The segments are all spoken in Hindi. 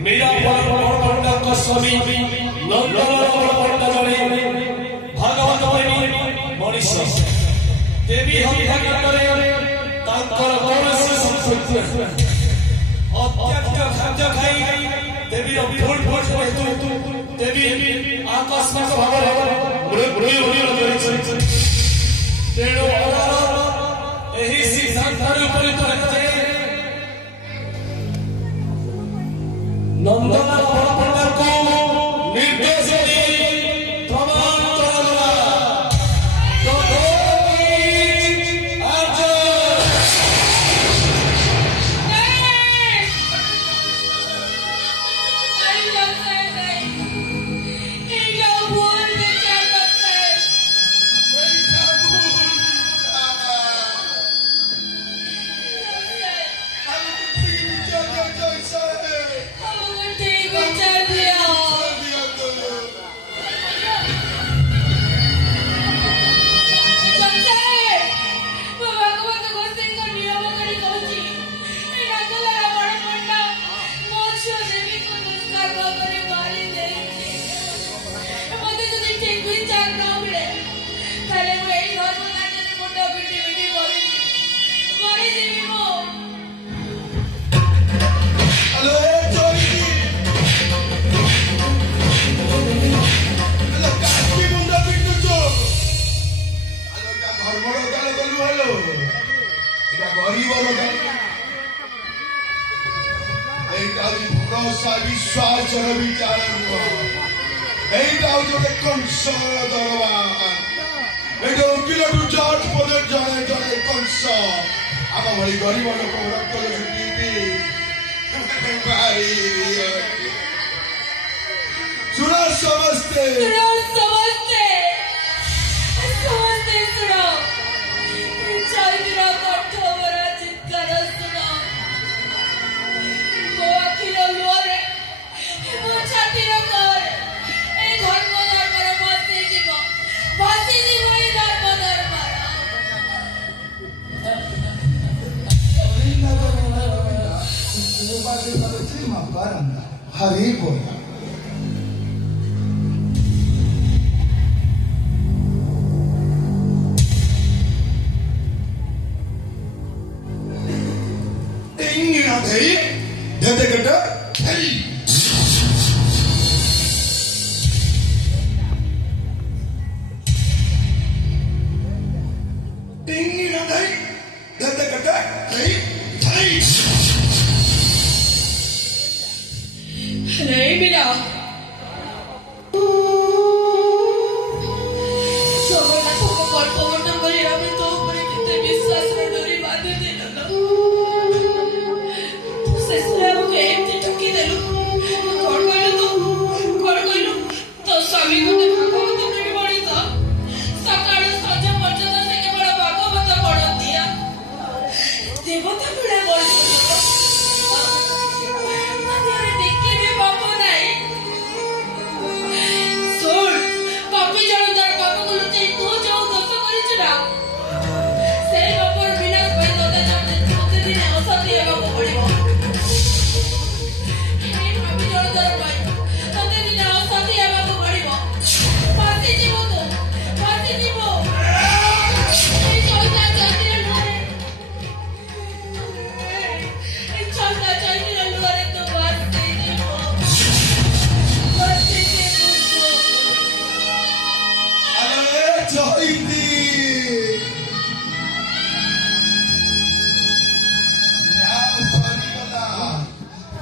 मेरा स्वामी भगवत मनीष देवी खाद्य खाई देवी देवी आकस्मिक भाव तेणु यही सिद्धांत नंदन को निर्देश प्रमाण विश्वास विचार कंसर दरबार उकिल जज पद जड़े जड़े कंस आम भाई गरीब लोक रक्त सुन समस्ते हरे बोला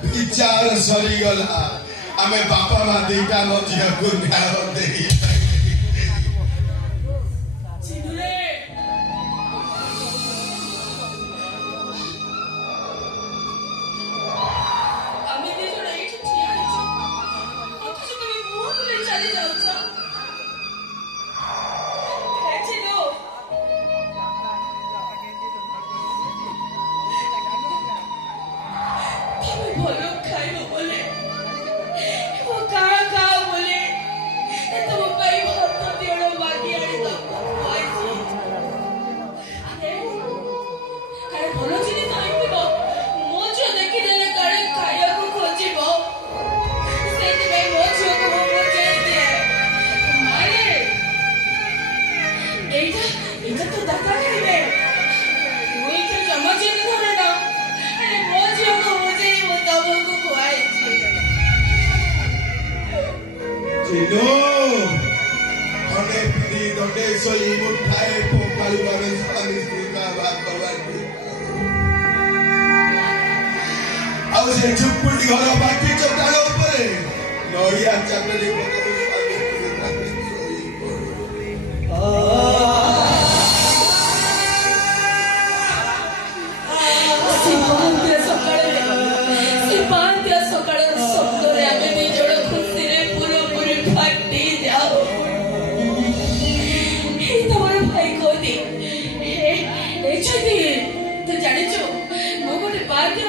विचार सरीगला आमे बापा मा देटा न जिया को न्याय देई चिनुरे आमे दे जोड़ा एठी ठिया छी अथच तमे बहुत ले चली जाउ छ हे चिनु बोलो खाइबो बोले वो का बोले तो soy mutai pokalu bagus panis buka bakawan. Aku se jumpa di hara baki cokal opere. Noria cakle di pokalu panis buka soy por. Sipantia sokale sokdore ame nijor khusire puro puro phatti jao. Tomar bhai kodi. Hey choti, tu jani chu? Mo gote partia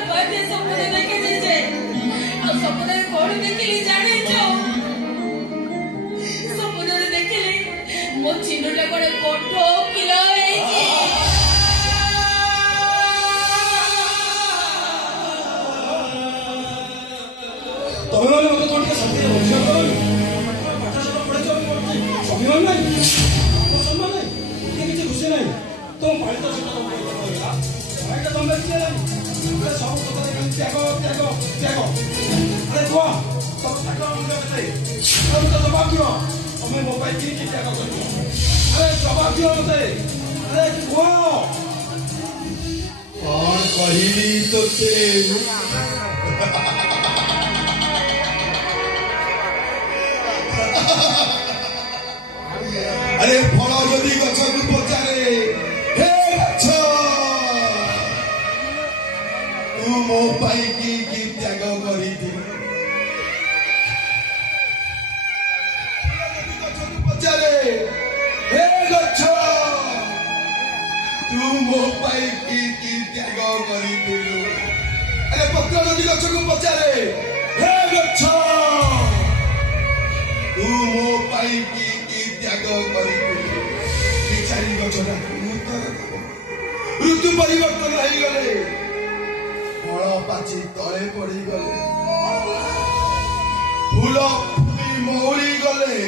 sopne dekhe je. Au sopne kod dekhili jani chu? Sopne dekhili mo chinota kore kotho kilo heichi. ତମେମାନେ ମୋତେ କ'ଣ ଟିକେ ଶାନ୍ତିରେ ବସିବା କରନି ପାଠ ସାଠ ପଢ଼ିଛ ସ୍ୱାଭିମାନ ନାହିଁ ଆତ୍ମସମ୍ମାନ ନାହିଁ ଟିକେ କିଛି ଖୁସି ନାହିଁ ତମ ପାଳିତ ସେଟା ତମ କହିଲା ଭାଇଟା ତମେ କିଏ ନାହିଁ ସବୁ କଥାରେ ଖାଲି ତ୍ୟାଗ ତ୍ୟାଗ ତ୍ୟାଗ ଆରେ କୁହ ତମ ତ୍ୟାଗ ମୂଲ୍ୟ କେତେ ତମେ ତ ଜବାବ ଦିଅ ତମେ ମୋ ପାଇଁ କି ତ୍ୟାଗ କରିବ ଆରେ ଜବାବ ଦିଅ ମୋତେ ଆରେ କୁହ କଣ କହିଲି ତୋତେ अरे फल जदि गछ को पचारे हे गछ तू मो पाई की त्याग करी थी गछ को पचारे हे गछ तू मो पाई की त्याग करी थी अरे पत्र जदि गछ को पचारे हे गछ तू मो पाई की त्याग करी गछटा ऋतु परिवर्तन होगले फल पाची तले पड़ी गले फूल फुली मौली गले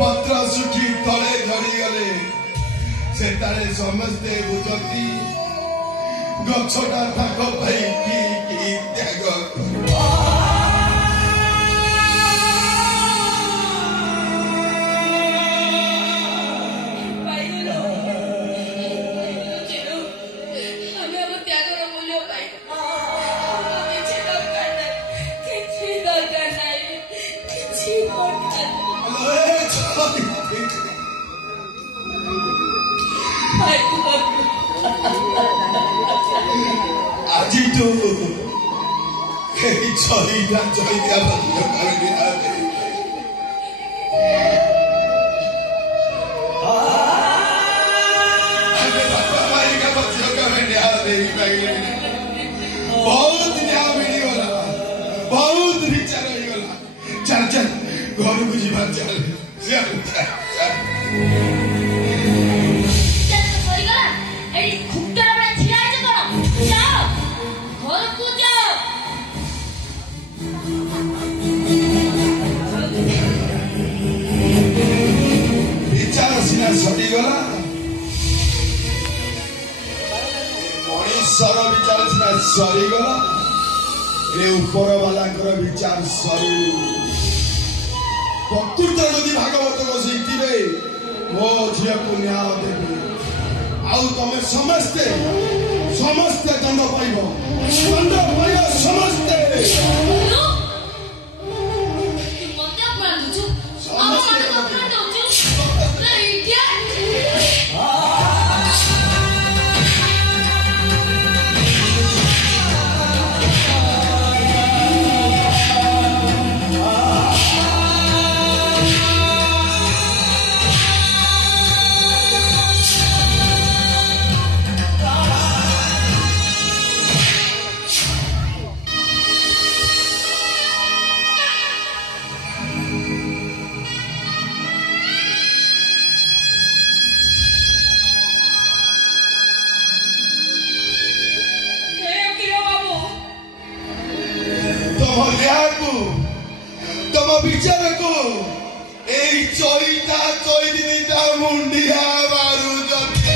पत्र सुखी तले झड़ी गले सेतारे समस्ते बुझती गछटा थाक भाई की त्याग आज तो चलिया बहुत न्याय मिलगला बहुत विचार होगला चल चल घर को जीवन चल सरीगला मनीषर विचार सीना सरीगला ऊपर वाला विचार सरू प्रकृत जदि भागवत को शिखिबे मो झील को न्याय देवी आउ तमे समस्ते समस्ते दंड पाइब समस्ते तम विचार को चईता चईदिनीता मुंडिया मारू जति